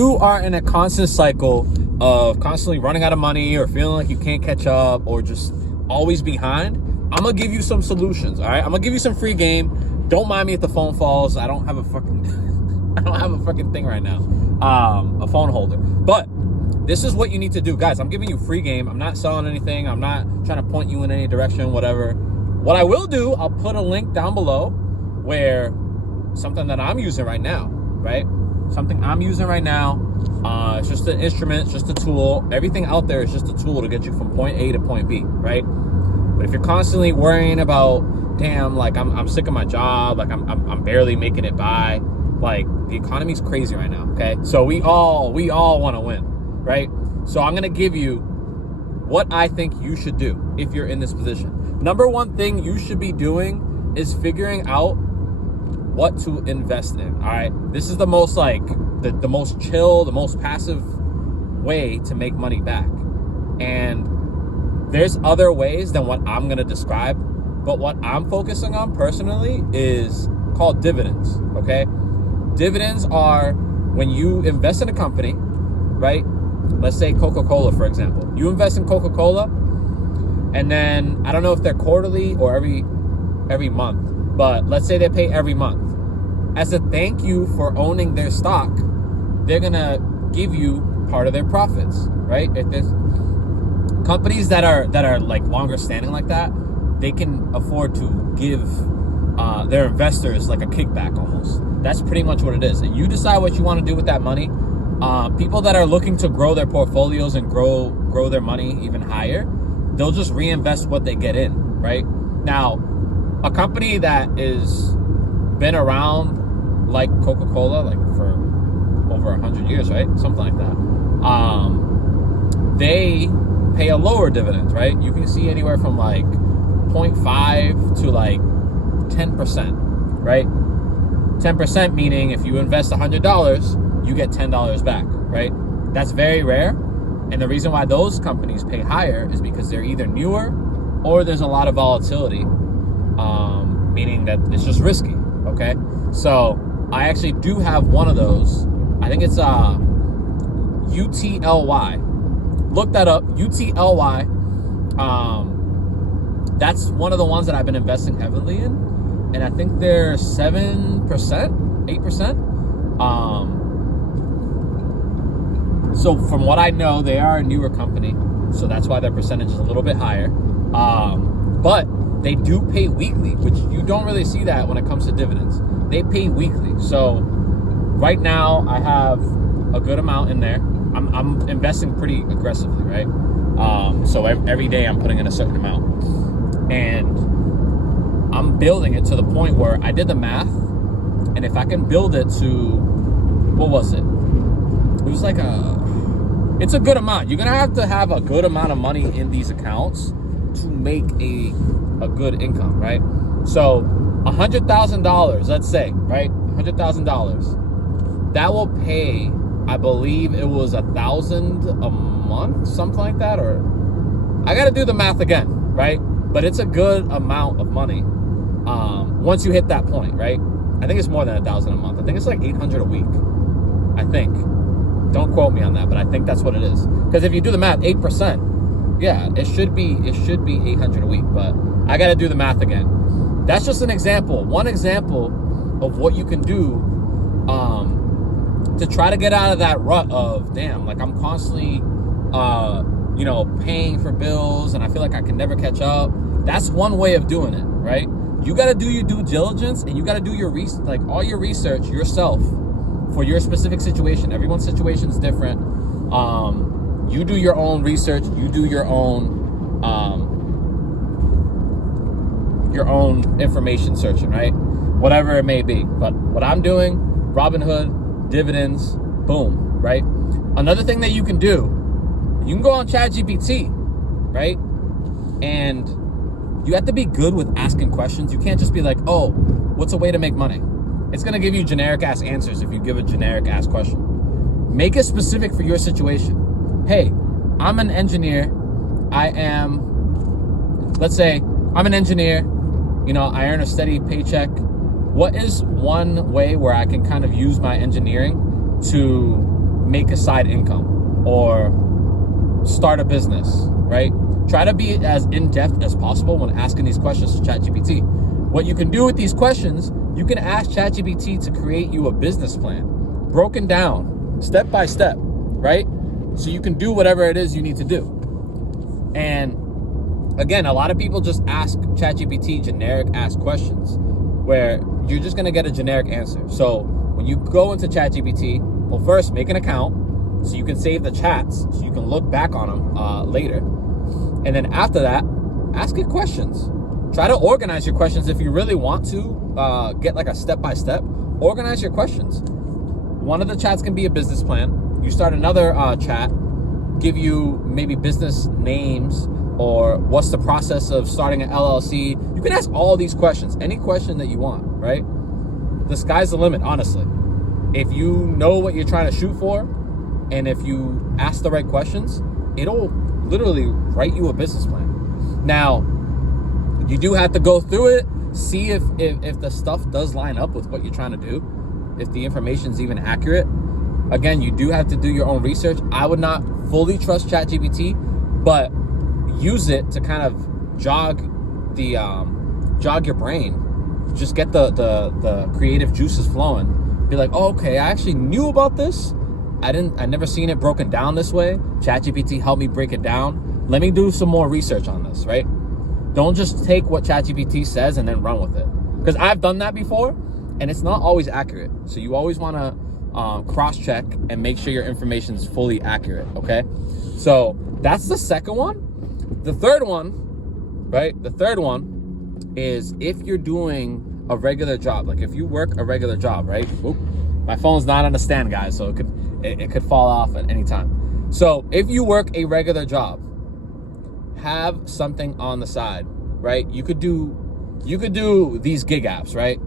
You are in a constant cycle of constantly running out of money or feeling like you can't catch up or just always behind, I'm gonna give you some solutions. All right, I'm gonna give you some free game. Don't mind me if the phone falls. I don't have a fucking thing right now, a phone holder. But this is what you need to do, guys. I'm giving you free game. I'm not selling anything. I'm not trying to point you in any direction, whatever. What I will do, I'll put a link down below where something that I'm using right now, right? Something I'm using right now. It's just an instrument, it's just a tool. Everything out there is just a tool to get you from point A to point B, right? But if you're constantly worrying about, damn, like I'm sick of my job, like I'm barely making it by, like the economy's crazy right now, okay? So we all want to win, right? So I'm gonna give you what I think you should do if you're in this position. Number one thing you should be doing is figuring out what to invest in. All right, this is the most like the most chill, the most passive way to make money back. And there's other ways than what I'm gonna describe, but what I'm focusing on personally is called dividends. Okay, dividends are when you invest in a company, right? Let's say Coca-Cola, for example. You invest in Coca-Cola, and then I don't know if they're quarterly or every month, but let's say they pay every month. As a thank you for owning their stock, they're gonna give you part of their profits, right? If there's companies that are like longer standing like that, they can afford to give their investors like a kickback almost. That's pretty much what it is. And you decide what you want to do with that money. People that are looking to grow their portfolios and grow their money even higher, they'll just reinvest what they get in, right? Now, a company that is been around like Coca-Cola, like for over 100 years, right? Something like that. They pay a lower dividend, right? You can see anywhere from like 0.5 to like 10%, right? 10% meaning if you invest $100, you get $10 back, right? That's very rare. And the reason why those companies pay higher is because they're either newer or there's a lot of volatility, meaning that it's just risky, okay? So I actually do have one of those. I think it's UTLY. Look that up, UTLY. That's one of the ones that I've been investing heavily in. And I think they're 7%, 8%. So from what I know, they are a newer company. So that's why their percentage is a little bit higher. But they do pay weekly, which you don't really see that when it comes to dividends. They pay weekly. So right now I have a good amount in there. I'm investing pretty aggressively, right? So every day I'm putting in a certain amount. And I'm building it to the point where I did the math. And if I can build it to, what was it? It was like it's a good amount. You're going to have a good amount of money in these accounts to make a good income, right? So $100,000, let's say, right? $100,000. That will pay, I believe it was $1,000 a month, something like that, or I got to do the math again, right? But it's a good amount of money once you hit that point, right? I think it's more than $1,000 a month. I think it's like $800 a week. I think. Don't quote me on that, but I think that's what it is. Because if you do the math, 8%, yeah, it should be $800 a week. But I got to do the math again. That's just an example. One example of what you can do to try to get out of that rut of, damn, like I'm constantly, paying for bills and I feel like I can never catch up. That's one way of doing it, right? You got to do your due diligence and you got to do your all your research yourself for your specific situation. Everyone's situation is different. You do your own research. You do your own information searching, right? Whatever it may be. But what I'm doing, Robinhood, dividends, boom, right? Another thing that you can do, you can go on ChatGPT, right? And you have to be good with asking questions. You can't just be like, oh, what's a way to make money? It's going to give you generic ass answers if you give a generic ass question. Make it specific for your situation. Hey, I'm an engineer. Let's say I'm an engineer. I earn a steady paycheck. What is one way where I can kind of use my engineering to make a side income or start a business, right? Try to be as in-depth as possible when asking these questions to ChatGPT. What you can do with these questions, you can ask ChatGPT to create you a business plan, broken down, step by step, right? So you can do whatever it is you need to do. And again, a lot of people just ask ChatGPT generic ass questions where you're just gonna get a generic answer. So when you go into ChatGPT, well, first make an account so you can save the chats so you can look back on them later. And then after that, ask it questions. Try to organize your questions if you really want to get like a step-by-step. Organize your questions. One of the chats can be a business plan. You start another chat, give you maybe business names or what's the process of starting an LLC. You can ask all these questions, any question that you want, right? The sky's the limit, honestly. If you know what you're trying to shoot for, and if you ask the right questions, it'll literally write you a business plan. Now, you do have to go through it, see if the stuff does line up with what you're trying to do, if the information's even accurate. Again, you do have to do your own research. I would not fully trust ChatGPT, but use it to kind of jog your brain. Just get the creative juices flowing. Be like, oh, okay, I actually knew about this. I never seen it broken down this way. ChatGPT helped me break it down. Let me do some more research on this, right? Don't just take what ChatGPT says and then run with it. Because I've done that before, and it's not always accurate. So you always want to cross-check and make sure your information is fully accurate, okay? So that's the second one. The third one, right? The third one is if you're doing a regular job. Like if you work a regular job, right? Oop, my phone's not on the stand, guys, so it could fall off at any time. So if you work a regular job, have something on the side, right? You could do these gig apps, right?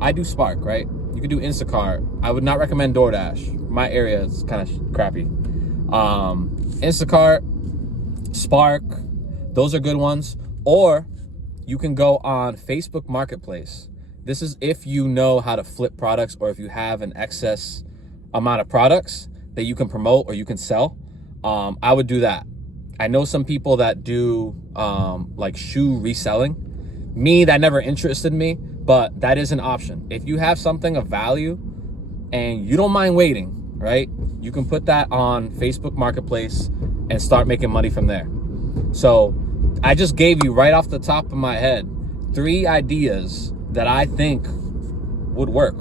I do Spark, right? You could do Instacart. I would not recommend DoorDash. My area is kind of crappy. Instacart, Spark, those are good ones. Or you can go on Facebook Marketplace. This is if you know how to flip products or if you have an excess amount of products that you can promote or you can sell. I would do that. I know some people that do like shoe reselling. Me, that never interested me, but that is an option. If you have something of value and you don't mind waiting, right? You can put that on Facebook Marketplace and start making money from there. So I just gave you right off the top of my head 3 ideas that I think would work.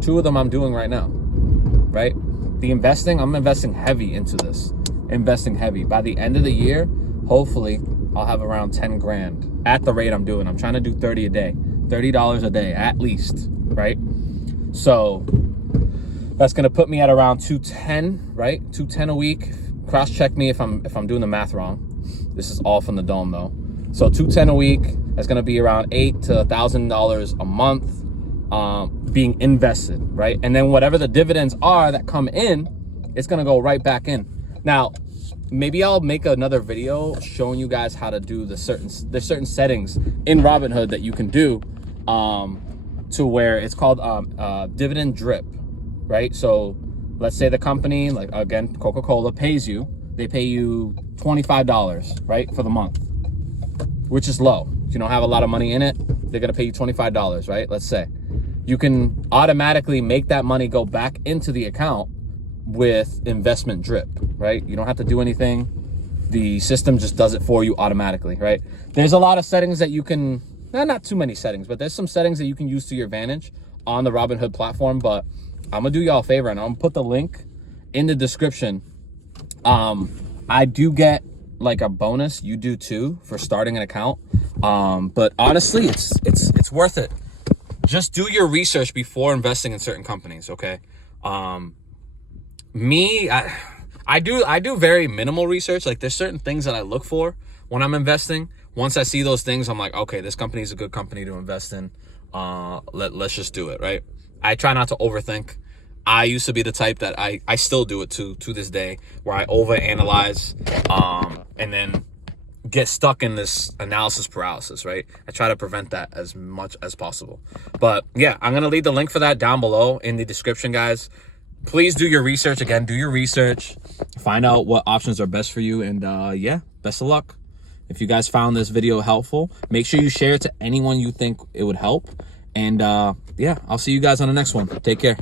2 of them I'm doing right now, right? The investing, I'm investing heavy into this. Investing heavy. By the end of the year, hopefully I'll have around 10 grand at the rate I'm doing. I'm trying to do 30 a day, $30 a day at least, right? So that's going to put me at around 210, right? 210 a week. Cross check me if I'm doing the math wrong. This is all from the dome though. So 210 a week, that's going to be around $8,000 to $1,000 a month being invested, right? And then whatever the dividends are that come in, it's going to go right back in. Now, maybe I'll make another video showing you guys how to do there's certain settings in Robinhood that you can do to where it's called dividend drip, right? So let's say the company, like again, Coca-Cola pays you, they pay you $25, right, for the month, which is low. If you don't have a lot of money in it, they're gonna pay you $25, right? Let's say. You can automatically make that money go back into the account with investment drip, right? You don't have to do anything. The system just does it for you automatically, right? There's a lot of settings that you can, not too many settings, but there's some settings that you can use to your advantage on the Robinhood platform. But I'm gonna do y'all a favor and I'm gonna put the link in the description. I do get like a bonus, you do too, for starting an account. But honestly, it's worth it. Just do your research before investing in certain companies, okay? Me, I do very minimal research. Like there's certain things that I look for when I'm investing. Once I see those things, I'm like, okay, this company is a good company to invest in. Let's just do it, right? I try not to overthink. I used to be the type that I still do it to this day, where I overanalyze and then get stuck in this analysis paralysis, right? I try to prevent that as much as possible. But yeah, I'm gonna leave the link for that down below in the description, guys. please do your research. Again, do your research, find out what options are best for you, and yeah, best of luck. If you guys found this video helpful, make sure you share it to anyone you think it would help. And yeah, I'll see you guys on the next one. Take care.